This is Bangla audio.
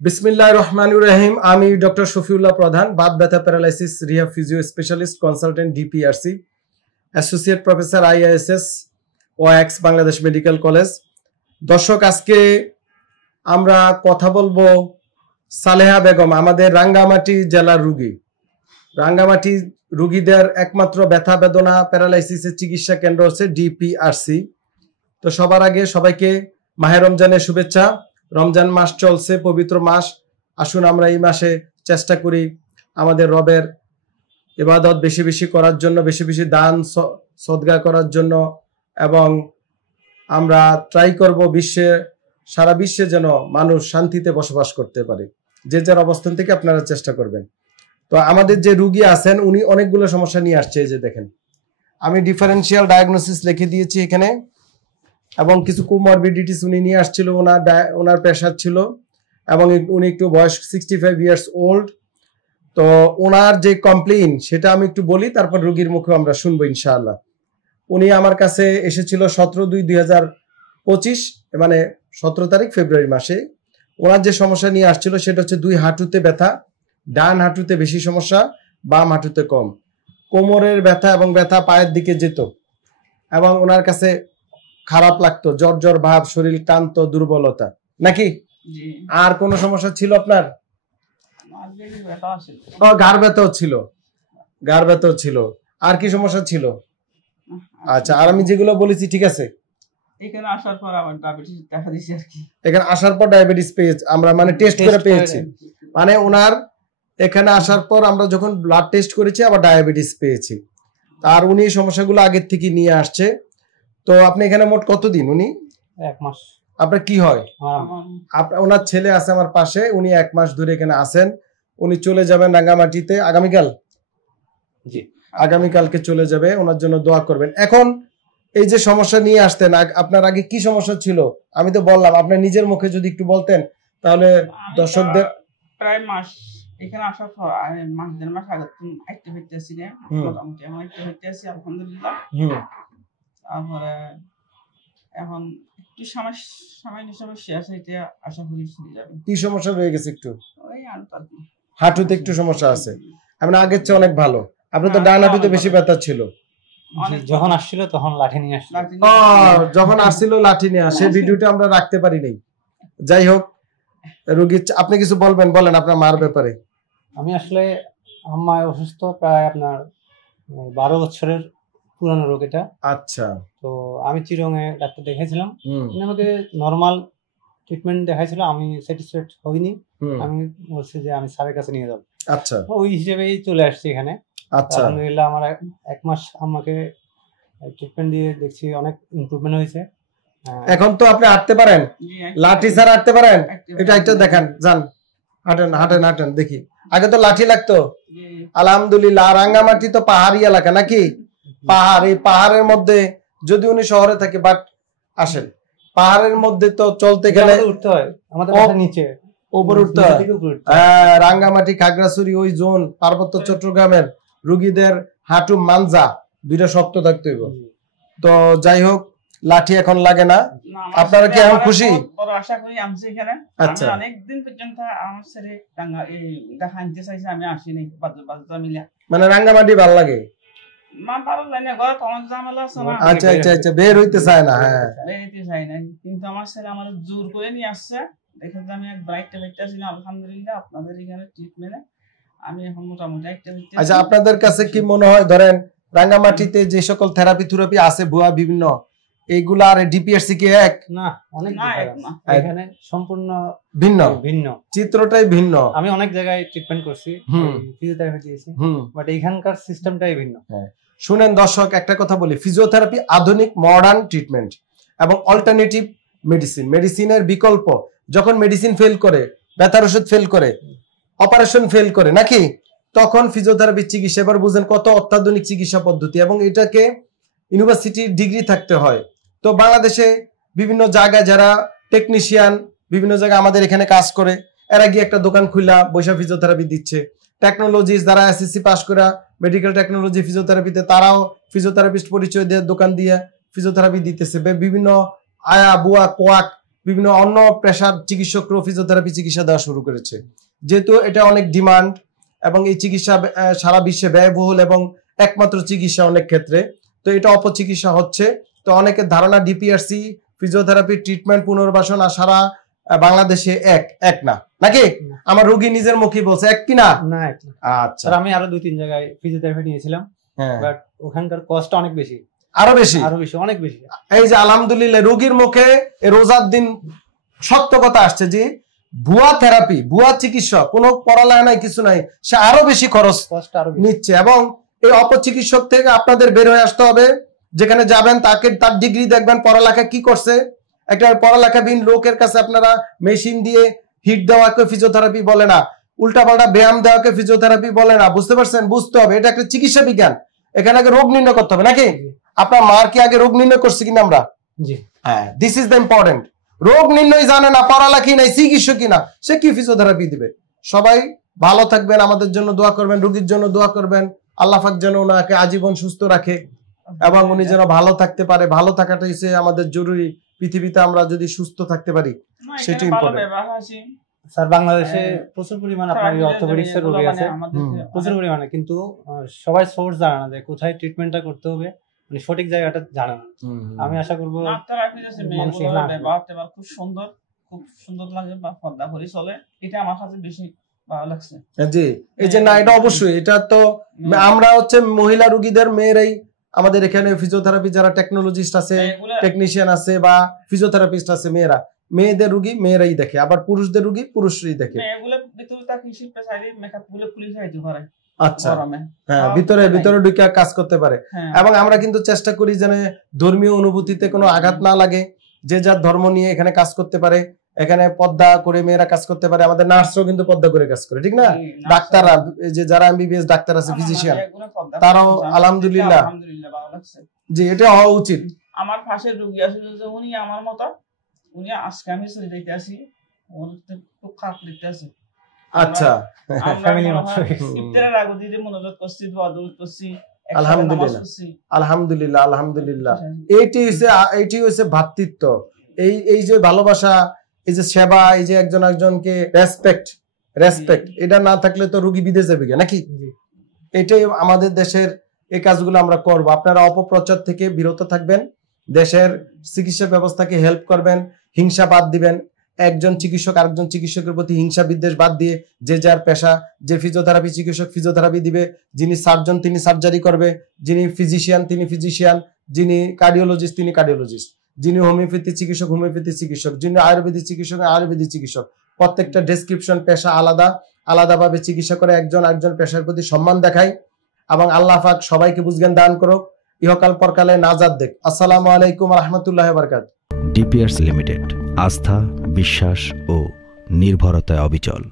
বিসমিল্লাহির রহমানির রহিম। আমি ডক্টর শফিউল্লাহ প্রধান, বাত ব্যথা paralysis rehab physio specialist consultant DPRC, associate professor IISS OX Bangladesh medical college. দর্শক, আজকে আমরা কথা বলবো সালেহা বেগম, আমাদের রাঙ্গামাটি জেলার রুগী। রাঙ্গামাটি রুগীদের একমাত্র ব্যথা বেদনা প্যারালাইসিসের চিকিৎসা কেন্দ্র হচ্ছে ডিপিআরসি। তো সবার আগে সবাইকে মাহে রমজানের শুভেচ্ছা। রমজান মাস চলছে, পবিত্র মাস। আসুন আমরা এই মাসে চেষ্টা করি আমাদের রবের ইবাদত বেশি বেশি করার জন্য, বেশি বেশি দান সদকা করার জন্য, এবং আমরা ট্রাই করব সারা বিশ্বে যেন মানুষ শান্তিতে বসবাস করতে পারে। যে যার অবস্থান থেকে আপনারা চেষ্টা করবেন। তো আমাদের যে রুগী আছেন উনি অনেকগুলো সমস্যা নিয়ে আসছে। এই যে দেখেন, আমি ডিফারেন্সিয়াল ডায়াগনোসিস লিখে দিয়েছি এখানে, এবং কিছু কোমরবিডিটিস উনি নিয়ে আসছিল। ওনার প্রেশার ছিল, এবং উনি একটু বয়স 65 ইয়ার্স ওল্ড। তো ওনার যে কমপ্লেইন সেটা আমি একটু বলি, তারপর রোগীর মুখে আমরা শুনবো ইনশাআল্লাহ। উনি আমার কাছে এসেছিল 17/2/2025, মানে 17 তারিখ ফেব্রুয়ারি মাসে। ওনার যে সমস্যা নিয়ে আসছিল সেটা হচ্ছে 2 হাঁটুতে ব্যথা, ডান হাঁটুতে বেশি সমস্যা, বাম হাঁটুতে কম। কোমরের ব্যথা এবং ব্যথা পায়ের দিকে যেত, এবং ওনার কাছে খারাপ লাগতো, জ্বর জ্বর ভাব, শরীর ক্লান্ত, দুর্বলতা। নাকি আর কোন সমস্যা ছিল আপনার? ঘাড় ব্যথাও ছিল, ঘাড় ব্যথাও ছিল। আর কি সমস্যা ছিল? আচ্ছা, আর আমি যেগুলো বলেছি ঠিক আছে? এখানে আসার পর আমার ডায়াবেটিস দেখা দিয়েছে আর কি। এখানে আসার পর ডায়াবেটিস পেয়েছি আমরা, মানে টেস্ট করে পেয়েছি। মানে ওনার এখানে আসার পর আমরা যখন ব্লাড টেস্ট করেছি আবার ডায়াবেটিস পেয়েছি। আর উনি এই সমস্যাগুলো আগের থেকে নিয়ে আসছে। তো আপনি এখানে মোট কতদিন? উনি 1 মাস। আপনার কি হয়? ওনার ছেলে আছে আমার পাশে, উনি 1 মাস ধরে এখানে আছেন। উনি চলে যাবেন রাঙ্গামাটিতে আগামীকাল। জি, আগামীকালকে চলে যাবে। ওনার জন্য দোয়া করবেন। এখন এই যে সমস্যা নিয়ে আসতেন, আপনার আগে কি সমস্যা ছিল? আমি তো বললাম, আপনার নিজের মুখে যদি একটু বলতেন তাহলে দর্শকদের। প্রায় মাস এখানে আসার পর আমি দেড় মাস আগে একটু হইতেছি না, মোটামুটি এখন একটু হইতেছি আলহামদুলিল্লাহ। তারপরে এখন একটু সামান্য সমস্যা আছে, এটা আশা করি শুনে যাবে। কি সমস্যা রয়ে গেছে? একটু ওই হাঁটুতে একটু সমস্যা আছে। আপনার আগের চেয়ে অনেক ভালো। আপনার তো ডান হাঁটুতে বেশি ব্যথা ছিল। যখন আসছিল তখন লাঠি নিয়ে আসছিল। যখন আসছিল লাঠি নিয়ে আসে, ভিডিওটা আমরা রাখতে পারি নাই। যাই হোক, রোগী আপনি কিছু বলবেন, বলেন আপনার মার ব্যাপারে। আমি আসলে আম্মা অসুস্থ, প্রায় আপনার 12 বছরের পুরানো রোগ এটা। আচ্ছা। তো আমি চিরঙে ডাক্তার দেখাইছিলাম, আমাকে নরমাল ট্রিটমেন্ট দেখাইছিল। আমি স্যাটিসফাইড হইনি। আমি বলছি যে আমি স্যারের কাছে নিয়ে যাব। আচ্ছা, ওই হিসেবেই চলে আসছি এখানে। আচ্ছা, আলহামদুলিল্লাহ আমার 1 মাস আম্মাকে ট্রিটমেন্ট দিয়ে দেখছি অনেক ইমপ্রুভমেন্ট হয়েছে। এখন তো আপনি হাঁটতে পারেন, লাঠি ছাড়া হাঁটতে পারেন। এটা একটা দেখান, যান হাঁটেন হাঁটেন হাঁটেন দেখি। আগে তো লাঠি লাগতো। আলহামদুলিল্লাহ। রাঙ্গামাটি তো পাহাড়ি এলাকা নাকি? পাহাড়, এই পাহাড়ের মধ্যে যদি উনি শহরে থাকে, বাট আসেন পাহাড়ের মধ্যে তো চলতে গেলে উঠতে হয়, আমাদের নিচে উপরে উঠতে হয়। রাঙ্গামাটি, খাগড়াছড়ি ওই জোন, পার্বত্য চট্টগ্রামের রুগীদের হাঁটু মানজা দুইটা শক্ত থাকতে হইব। তো যাই হোক, লাঠি এখন লাগে না। আপনারা কি এখন খুশি? বড় আশা করি আমছি এখানে। আচ্ছা, আমি অনেক দিন পর্যন্ত আমার ছেলে টাঙ্গা এই দেখা আনতে চাইছে, আমি আসিনি। বাজুটা মিলা মানে রাঙ্গামাটি ভালো লাগে। মা ভালো লাগে, ঘরে অনেক ঝামেলা আছে না। আচ্ছা আচ্ছা আচ্ছা, বের হইতে চায় না। হ্যাঁ, বের হইতে চায় না, কিন্তু আমার ছেলে আমার জোর করে নিয়ে আসছে। দেখে আমি এক ব্রাইটটা হইতেছি না। আলহামদুলিল্লাহ আপনাদের এখানে ট্রিটমেন্টে আমি এখন মোটামুটি একটা হইতেছি। আচ্ছা, আপনাদের কাছে কি মনে হয়, ধরেন রাঙ্গামাটিতে যে সকল থেরাপি আছে ভুয়া বিভিন্ন, এইগুলা আর ডিপিআরসি কি এক? না, অনেক না। এখানে সম্পূর্ণ ভিন্ন ভিন্ন, চিত্রটাই ভিন্ন। আমি অনেক জায়গায় ট্রিটমেন্ট করছি, ফিজিওথেরাপি দিয়েছি, বাট এখানকার সিস্টেমটাই ভিন্ন। শুনেন দর্শক, একটা কথা বলি, ফিজিওথেরাপি আধুনিক মডার্ন ট্রিটমেন্ট এবং অল্টারনেটিভ মেডিসিন। মেডিসিনের বিকল্প। যখন মেডিসিন ফেল করে, ব্যথার ওষুধ ফেল করে, অপারেশন ফেল করে নাকি, তখন ফিজিওথেরাপি চিকিৎসা। এবার বুঝেন কত অত্যাধুনিক চিকিৎসা পদ্ধতি, এবং এটাকে ইউনিভার্সিটির ডিগ্রি থাকতে হয়। তো বাংলাদেশে বিভিন্ন জায়গায় যারা টেকনিশিয়ান বিভিন্ন জায়গায় আমাদের এখানে কাজ করে, এরা গিয়ে একটা দোকান খুলা বৈশা ফিজিওথেরাপি দিচ্ছে। টেকনোলজিস্ট যারা এসএসসি পাস করা মেডিকেল টেকনোলজি ফিজিওথেরাপিতে, তারাও ফিজিওথেরাপিস্ট পরিচয় দিয়ে দোকান দিয়ে ফিজিওথেরাপি দিতেছে। বিভিন্ন আয়া বুয়া কোয়াক বিভিন্ন অন্য পেশার চিকিৎসকরাও ফিজিওথেরাপি চিকিৎসা দেওয়া শুরু করেছে, যেহেতু এটা অনেক ডিমান্ড এবং এই চিকিৎসা সারা বিশ্বে ব্যয়বহুল এবং একমাত্র চিকিৎসা অনেক ক্ষেত্রে। তো এটা অপচিকিৎসা হচ্ছে। তো অনেকের ধারণা ডিপিআরসি ফিজিওথেরাপি ট্রিটমেন্ট পুনর্বাসন আর সারা বাংলাদেশে এক না, নাকি? আমার রোগী নিজের মুখে বলছে এক কি না? আচ্ছা, আমি আরো 2-3 জায়গায় ফিজিওথেরাপি নিয়েছিলাম, বাট ওখানকার কষ্ট অনেক বেশি, আরো বেশি অনেক বেশি। এই যে আলহামদুলিল্লাহ রোগীর মুখে রোজার দিন সত্য কথা আসছে যে ভুয়া থেরাপি, ভুয়া চিকিৎসক, কোনো পড়ালেখা নাই, কিছু নাই, সে আরো বেশি খরচ নিচ্ছে। এবং এই অপচিকিৎসক থেকে আপনাদের বের হয়ে আসতে হবে। যেখানে যাবেন তাকে তার ডিগ্রি দেখবেন, পড়ালেখা কি করছে। একটা পড়ালেখাবিহীন লোকের কাছে আপনারা মেশিন দিয়ে হিট দেওয়াকে ফিজিওথেরাপি বলে না, উল্টাপাল্টা ব্যায়াম দেওয়াকে ফিজিওথেরাপি বলে না। বুঝতে পারছেন? বুঝতে হবে এটা একটা চিকিৎসা বিজ্ঞান। এখানে আগে রোগ নির্ণয় করতে হবে, নাকি? আপনার মার কি আগে রোগ নির্ণয় করছে কিনা আমরা? হ্যাঁ, দিস ইজ দ্য ইম্পর্টেন্ট। রোগ নির্ণয় জানে না, পড়ালেখা নাই, চিকিৎসক না, সে কি ফিজিওথেরাপি দিবে? সবাই ভালো থাকবেন, আমাদের জন্য দোয়া করবেন, রোগীর জন্য দোয়া করবেন। আল্লাহ পাক যেন ওনাকে আজীবন সুস্থ রাখে এবং উনি যেন ভালো থাকতে পারে। ভালো থাকাটাই হচ্ছে আমাদের জরুরি। পৃথিবীতে আমরা যদি সুস্থ থাকতে পারি সেটা ইম্পর্টেন্ট। স্যার বাংলাদেশে প্রচুর পরিমাণ আপনার অর্থোপেডিক্সের রোগী আছে, প্রচুর পরিমাণে, কিন্তু সবাই সোর্স জানে না যে কোথায় ট্রিটমেন্টটা করতে হবে, মানে সঠিক জায়গাটা জানে না। আমি আশা করবো খুব সুন্দর, খুব সুন্দর লাগে বা পর্দা করে চলে, এটা আমার কাছে বেশি ভালো লাগছে। জি, এই যে না, এটা অবশ্যই, এটা তো আমরা হচ্ছে মহিলা রোগীদের মেয়েরাই আমাদের এখানে ফিজিওথেরাপি যারা টেকনোলজিস্ট আছে, টেকনিশিয়ান আছে বা ফিজিওথেরাপিস্ট আছে, মেয়েদের রোগী মেয়েরাই দেখে, আবার পুরুষদের রোগী পুরুষরাই দেখে। আচ্ছা, হ্যাঁ, ভিতরে ঢুকে কাজ করতে পারে। এবং আমরা কিন্তু চেষ্টা করি যেন ধর্মীয় অনুভূতিতে কোনো আঘাত না লাগে, যে যার ধর্ম নিয়ে এখানে কাজ করতে পারে। এখানে পর্দা করে মেয়েরা কাজ করতে পারে, আমাদের নার্সরাও কিন্তু পর্দা করে কাজ করে, ঠিক না? ডাক্তাররা, যে যারা এমবিবিএস ডাক্তার আছে, ফিজিশিয়ান, তারাও আলহামদুলিল্লাহ ভালো লাগছে। জি, এটা হওয়া উচিত। আমার পাশের রোগী আসলে যে উনি আমার মতো, উনি আজকে আমি চলে যাইতে আসি, ওর খুব খারাপ দেখতে আছে। আচ্ছা, ইফতারের আগে দিদি মনোযোগ করছি, দোয়া দরুদ করছি, আলহামদুলিল্লাহ আলহামদুলিল্লাহ আলহামদুলিল্লাহ। এইটি হচ্ছে ভ্রাতৃত্ব, এই যে ভালোবাসা, এই যে সেবা, এই যে একজন একজনকে রেসপেক্ট, এটা না থাকলে তো রোগী বিদেশ যাবে, নাকি? এটাই আমাদের দেশের, এই কাজগুলো আমরা করব। আপনারা অপপ্রচার থেকে বিরত থাকবেন, দেশের চিকিৎসা ব্যবস্থাকে হেল্প করবেন, হিংসা বাদ দিবেন। একজন চিকিৎসক আরেকজন চিকিৎসকের প্রতি হিংসা বিদ্বেষ বাদ দিয়ে যে যার পেশা, যে ফিজিওথেরাপি চিকিৎসক ফিজিওথেরাপি দিবে, যিনি সার্জন তিনি সার্জারি করবে, যিনি ফিজিশিয়ান তিনি ফিজিশিয়ান, যিনি কার্ডিওলজিস্ট তিনি কার্ডিওলজিস্ট, যিনি হোমিওপ্যাথি চিকিৎসক হোমিওপ্যাথি চিকিৎসক, যিনি আয়ুর্বেদিক চিকিৎসক আয়ুর্বেদিক চিকিৎসক। প্রত্যেকটা ডেসক্রিপশন পেশা আলাদাভাবে চিকিৎসা করে একজন পেশার প্রতি সম্মান দেখায়। এবং আল্লাহ পাক সবাইকে বুঝজ্ঞান দান করুক, ইহকাল পরকালে নাজাত দেখ। আসসালামু আলাইকুম ওয়া রাহমাতুল্লাহি ওয়া বারাকাতুহু। ডিপিআরসি লিমিটেড, আস্থা, বিশ্বাস ও নির্ভরতায় অবিচল।